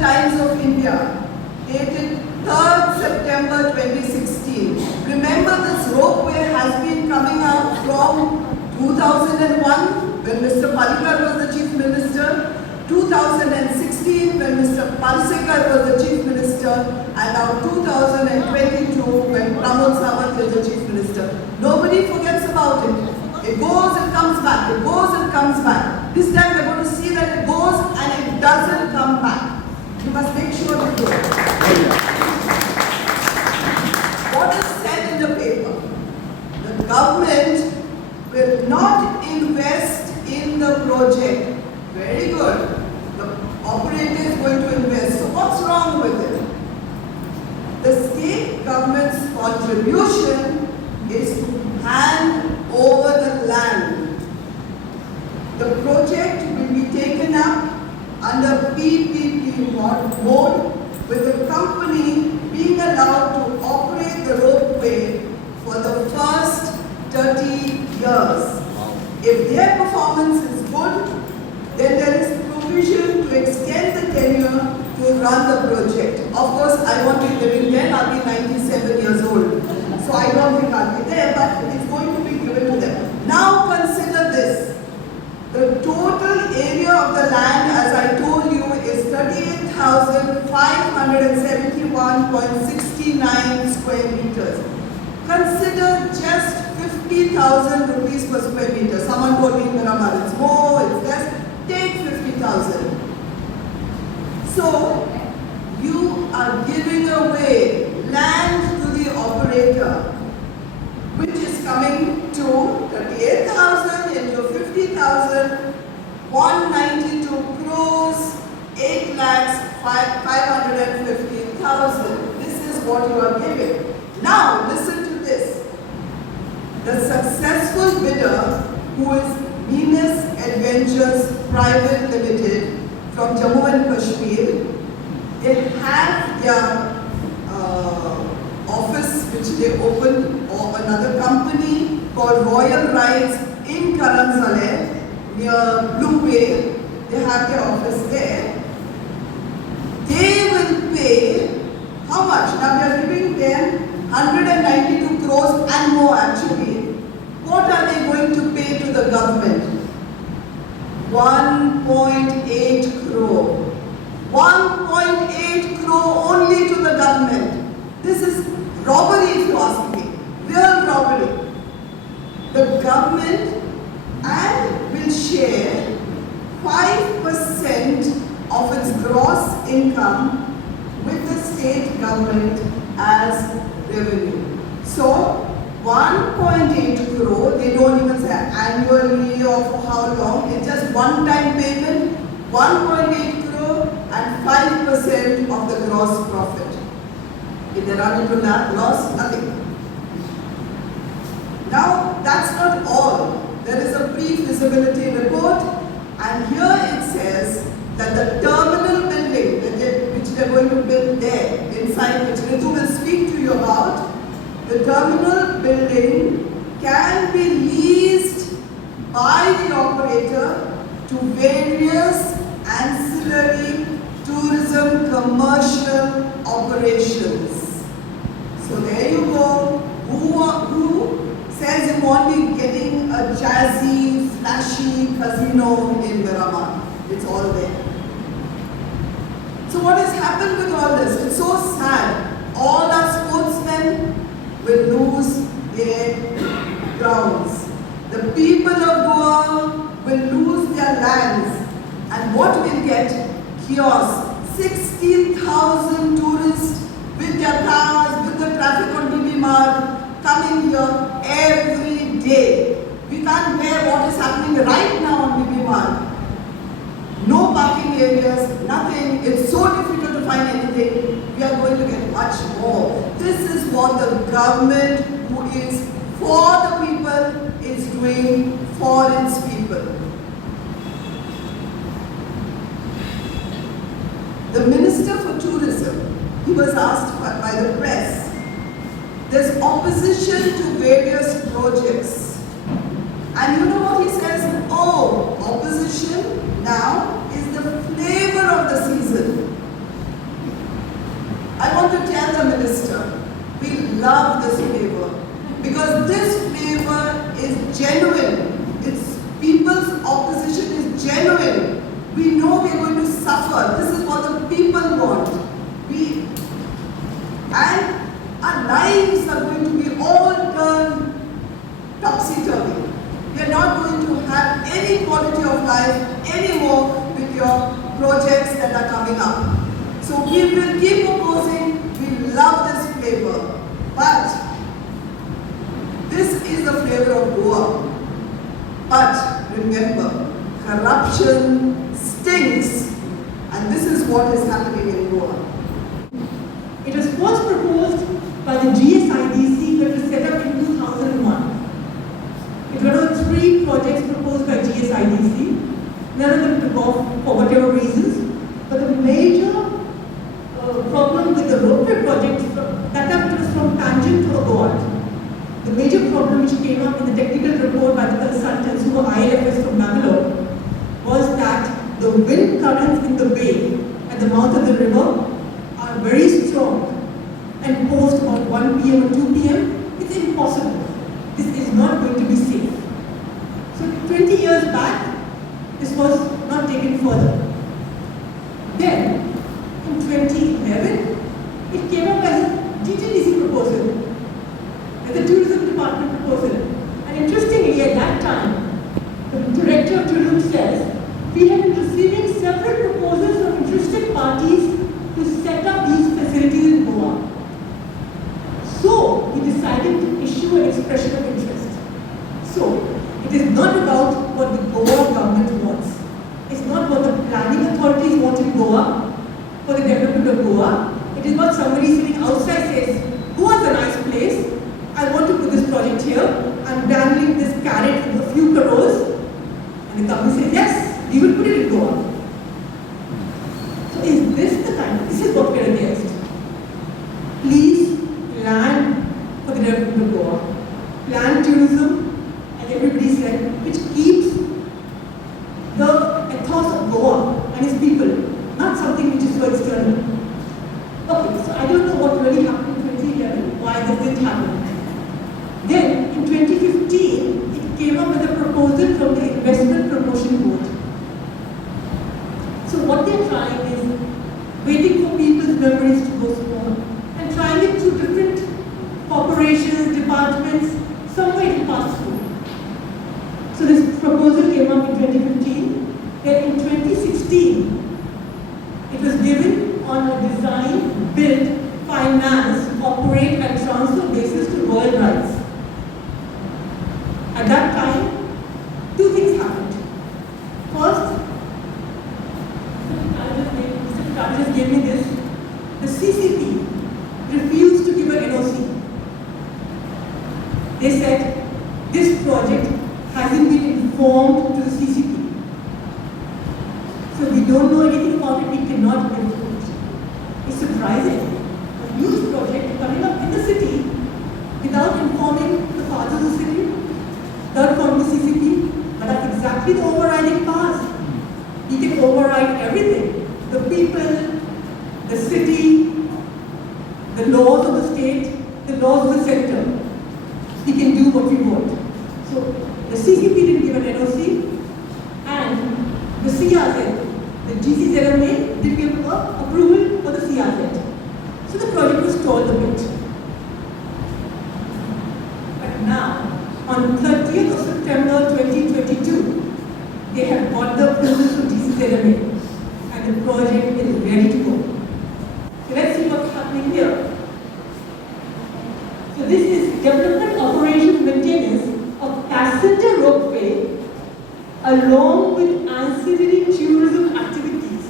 Times of India, dated 3rd September 2016. Remember, this ropeway has been coming up from 2001 when Mr. Palikkar was the Chief Minister, 2016 when Mr. Palsekar was the Chief Minister, and now 2022 when Pramod Sawant is the Chief Minister. Nobody forgets about it. It goes and comes back, it goes and comes back. This time we're going to see that it goes and it doesn't come back. You must make sure you do it. What is said in the paper? The government will not invest in the project. Very good. The operator is going to invest. So what's wrong with it? The state government's contribution is to hand over the land. The project will be taken up under PPP mode, with the company being allowed to operate the ropeway for the first 30 years. If their performance is good, then there is provision to extend the tenure to run the project. Of course, I won't be living there, I'll be 97 years old. So I don't think I'll be there, but it's going to be given to them. Now consider this. The total area of the land, as I told you, is 38,571.69 square meters. Consider just 50,000 rupees per square meter. Someone told me in Miramar it's more, it's less. Take 50,000. So, you are giving away land to the operator, which is coming to 38,000 into 50,000, 192 crores, 8,515,000. This is what you are giving. Now, listen to this. The successful bidder, who is Venus Adventures Private Limited from Jammu and Kashmir, they have their office which they opened, or another company called Royal Rides in Karanzale near Blue Bay. They have their office there. They will pay how much? Now we are giving them 192 crores and more actually. What are they going to pay to the government? 1.8 crore. 1.8 crore only to the government. This is robbery, if you ask me. Real robbery. The government will share 5% of its gross income with the state government as revenue. So 1.8 crore, they don't even say annually or for how long, it's just one-time payment, 1.8 crore and 5% of the gross profit. If they run into that loss, nothing. Now, that's not all. There is a pre-feasibility report, and here it says that the terminal building which they are going to build there, inside which Ritu will speak to you about, the terminal building can be leased by the operator to various ancillary tourism commercial operations. So there you go. Who says you won't be getting a jazzy, flashy casino in Miramar? It's all there. So what has happened with all this? It's so sad. All our sportsmen will lose their grounds. The people of Goa will lose their lands. And what will get? Chaos. 60,000 tourists with their cars, with the traffic on Miramar, coming here every day. We can't bear what is happening right now on Miramar. No parking areas, nothing. It's so difficult to find anything. We are going to get much more. This is what the government, who is for the people, is doing for its people. The Minister for Tourism, he was asked by the press, there's opposition to various projects. And you know what he says? Oh, opposition now is the flavor of the season. love this flavor because this flavor is genuine. It's people's opposition is genuine. We know we're going to suffer. This is what the people want. And our lives are going to be all turned topsy-turvy. We are not going to have any quality of life anymore with your projects that are coming up. So we will keep opposing. We love this flavor. But this is the flavor of Goa. But remember, corruption stinks, and this is what is happening in Goa. It was first proposed by the GSIDC that was set up in 2001. It was 3 projects proposed by GSIDC. None of them took off for whatever reasons. But the major problem with the ropeway project, that was from tangent to abort. The major problem which came up in the technical report by the consultants who were ILFS from Bangalore was that the wind currents in the bay at the mouth of the river are very strong, and post about 1 p.m. or 2 p.m. it's impossible. This is not going to be safe. So 20 years back, this was not taken further. Then, in 2011, it came up as a GTDC proposal, as a tourism department proposal. And interestingly, at that time, the director of tourism says, we have been receiving several proposals from interested parties to set up these facilities in Goa. So, he decided to issue an expression of interest. So, it is not about what the Goa government wants. It's not what the planning authorities want in Goa for the development of Goa. It is what somebody sitting outside says, Goa is a nice place. I want to put this project here. I'm dangling this carrot with a few crores. And the company says, yes, we will put it in Goa. So is this the kind? This is what we are against. Please plan for the development of Goa. Plan tourism, and everybody said, which keeps the ethos of Goa and its people, not something which is so external. Okay, so I don't know what really happened in 2011, why this didn't happen. Then, in 2015, it came up with a proposal from the Investment Promotion Board. So what they're trying is waiting for people's memories to go small and trying it through different corporations, departments, somewhere it will pass through. So this proposal came up in 2015. Then in 2016, it was given on a design, build, finance, operate and transfer basis to Royal Rights. At that time, 2 things happened. First, Mr. Panaji just gave me this. The CCP refused to give an NOC. They said, this project hasn't been informed to the CCP. So we don't know anything about it, we cannot give it. It's surprising. A huge project coming up in the city without informing the fathers of the city, without informing the CCP, but that's exactly the overriding powers. We can override everything. The people, the city, the laws of the state, the laws of the center. We can do what we want. So the CCP didn't give an NOC, and the CRZ, the GCZMA, didn't give approval for the CRZ. So the project was stalled a bit. But now, on 30th of September 2022, they have got the approval from GCZMA, and the project is ready to go. So let's see what's happening here. So this is development operations maintenance of passenger ropeway along with ancillary tourism activities.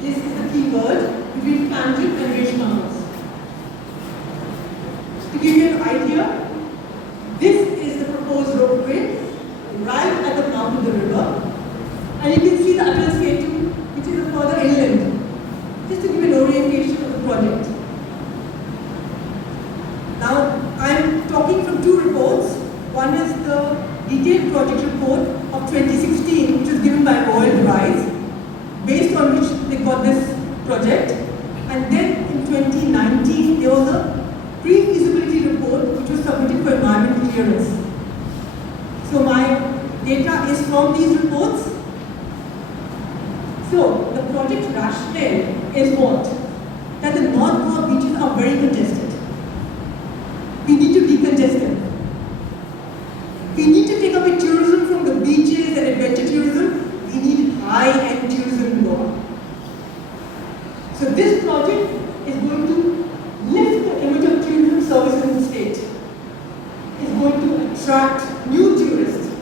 This is the key word between Panaji and Miramar. To give you an idea, this is the proposed ropeway right at the mouth of the river, and you can see the Atal Setu, which is a further inland. Just to give you an orientation of the project. Now, I am talking from 2 reports. One is the detailed project report of 2016, which was given by Royal Rise, based on which they got this project. And then in 2019, there was a pre-feasibility which was submitted for environmental clearance. So my data is from these reports. So the project rationale is what? That the North Goa beaches are very congested. We need to decongest them. We need to take away tourism from the beaches and adventure tourism. We need high-end tourism in Goa. So this project is going to lift the image of tourism services in the state. It's going to attract new tourists,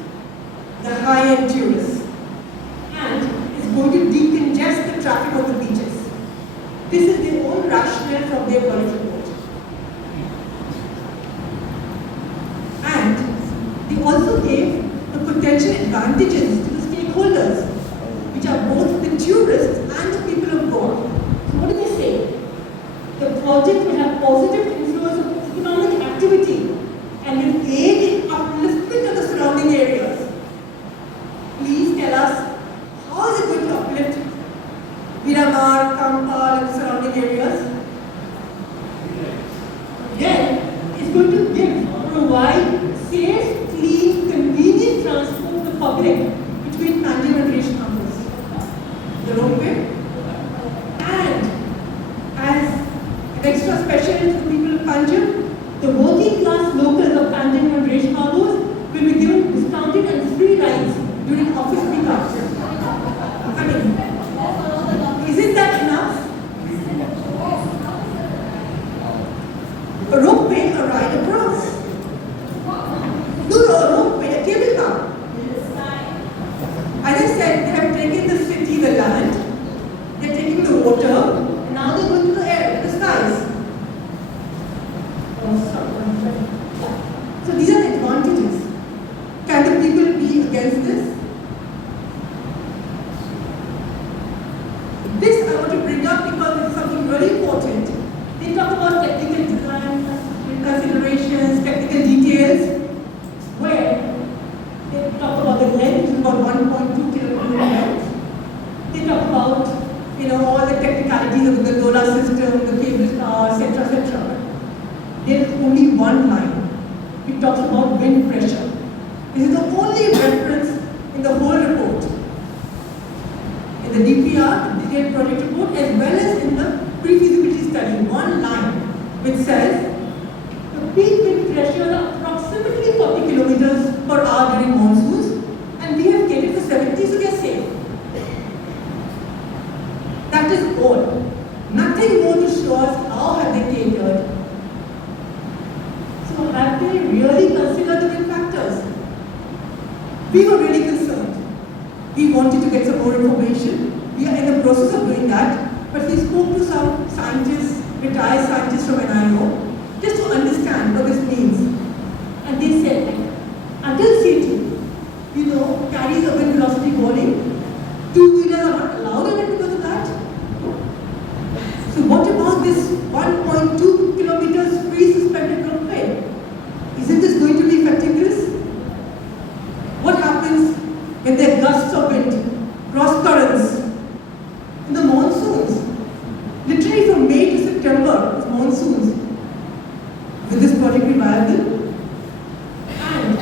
the high-end tourists, and it's going to decongest the traffic on the beaches. This is their own rationale from their project report. And they also gave the potential advantages to the stakeholders, which are both the tourists and the people of Goa. So what do they say? The project will have positive influence on economic activity and will aid in upliftment of the surrounding areas. Please tell us, how is it going to uplift Miramar, Kampal and the surrounding areas? Then it's going to provide safe, clean, convenient transport to the public between Panaji and Rishon campus. The ropeway. And as an extra special to the people of Panjim, the working class locals of Panjim and Rishon campus will be given discounted and free rides during office peak hours. I mean, isn't that enough? A ropeway, a ride across. No, a ropeway, a cable car. As I said, they have taken the city, the land, they're taking the water, and now they're going to the air, the skies. So these are the advantages. Can the people be against this? This I want to bring up because it's something very important. They talk about technical design, considerations, technical details, where they talk about the length, which is about 1.2 kilometers length. They talk about, all the technicalities of the gondola system, the cable car, etc., etc. There is only one line. It talks about wind pressure. This is the only reference in the whole report. In the DPR, the detailed project report, as well as in the pre-feasibility study, one line which says the peak wind pressure are approximately 40 kilometers per hour during monsoons, and we have catered for 70, so they are safe. That is all. Nothing more to show us how have they catered. So have they really considered the wind factors? We were really concerned. We wanted to get some more information. We are in the process of doing that, but we spoke to some scientists, retired scientists from NIO, just to understand what this means. And they said, until C2, carries a wind velocity warning, two-wheelers are not allowed in it because of that. So what about this 1.2 kilometers free suspended ropeway? Isn't this going to be affecting this? What happens when there are gusts of wind, cross currents, in the monsoons? Literally from May to September is monsoons. Will this project be viable? And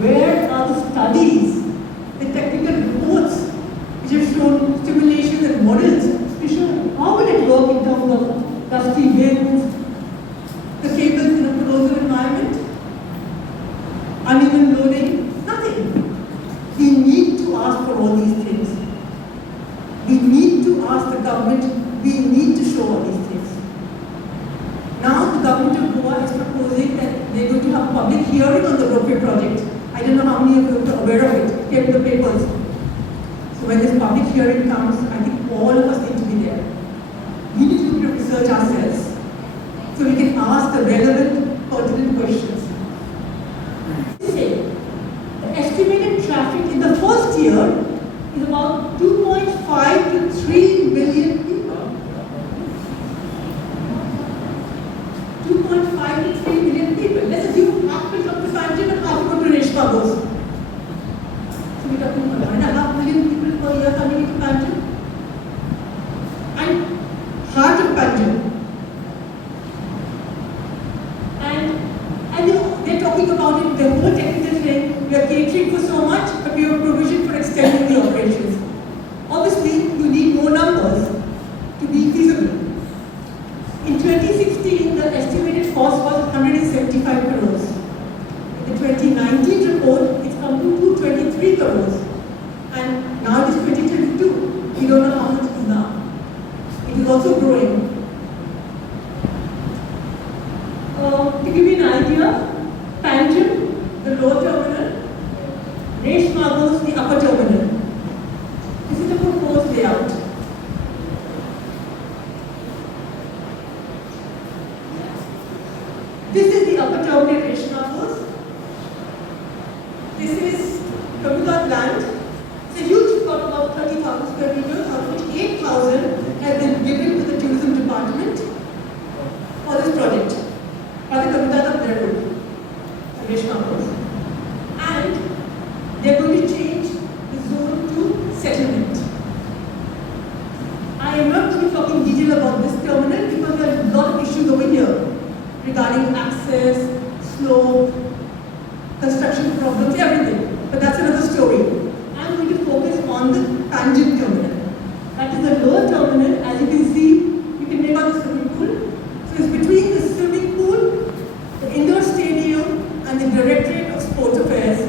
where are the studies, the technical reports which have shown simulations and models which show how will it work in terms of gusty winds, the cables in a corrosive environment, uneven loading? Nothing. We need to ask for all these things. We need to ask the government, we need to show all these things. Now the government of Goa is proposing that they're going to have a public hearing on the ropeway project. I don't know how many of you are aware of it. It came in the papers. So when this public hearing comes, I think all of us need to be there. We need to do a bit of research ourselves so we can ask the relevant, pertinent questions. Say, the estimated traffic in the first year is about 2.5 to 3 million people. 2.5 to 3 million people. Let's assume half will come to Panaji and half will go to Rishma goes. So we're talking about 1.5 million people per year coming into Panaji. There's also brewing. To give you an idea, Panaji, the lower terminal, Miramar, the upper terminal. This is the proposed layout. This is the upper terminal Miramar. This is Kamutat land. It's a huge plot of about 30,000 square meters, out of which 8,000 has been given to the tourism department for this project, by the Kamutat Railroad, Miramar. And they're going to change the zone to settlement. I am not going to talk in detail about this terminal because there are a lot of issues over here regarding access, slope, construction problems, everything. But that's another story. I'm going to focus on the Panaji terminal. That is the lower terminal. As you can see, you can make out the swimming pool. So it's between the swimming pool, the indoor stadium, and the Directorate of Sports Affairs,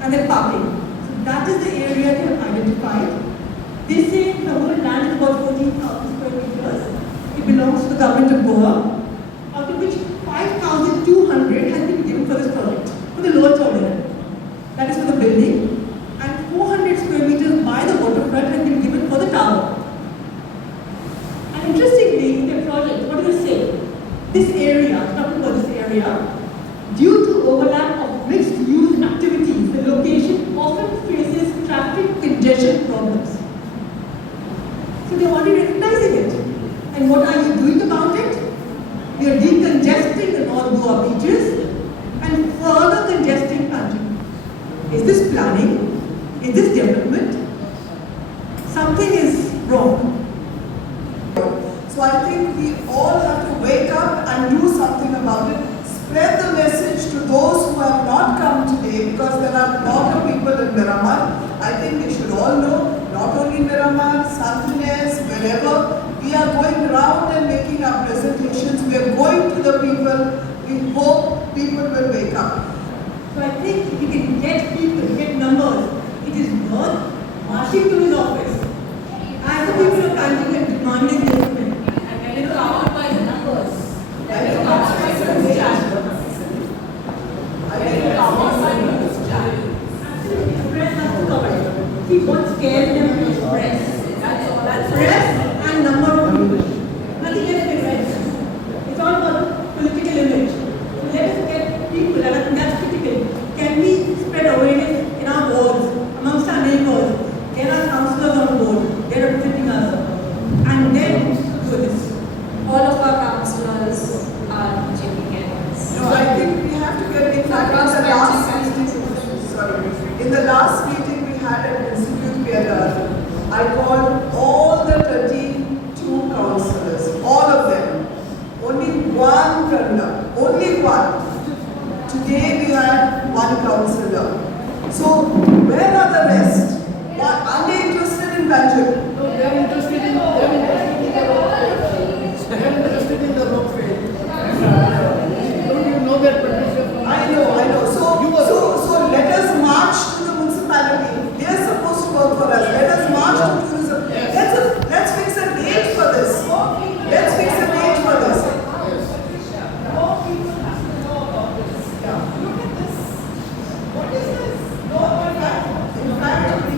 and then parking. So that is the area they have identified. They say the whole land is about 14,000 square meters. It belongs to the government of Goa, out of which 5,200 has been given for this project, for the lower terminal. That is for the building, and 400 square meters by the waterfront has been given for the tower. And interestingly, in their project, what do they say? This area, talking about this area, due to overlap of mixed-use activities, the location often faces traffic congestion problems. So they're already recognizing it. And what are you doing about it? We are decongesting the North Goa beaches and further congesting Panaji. Is this planning? Is this development? Something is wrong. So I think we all have to wake up and do something about it. Spread the message to those who have not come today, because there are a lot of people in Miramar. I think they should all know, not only Miramar, Santines, wherever, we are going around and making our presentations. We are going to the people. We hope people will wake up. So I think if we can get people, get numbers, it is worth marching to his office. As the people of Panaji are demanding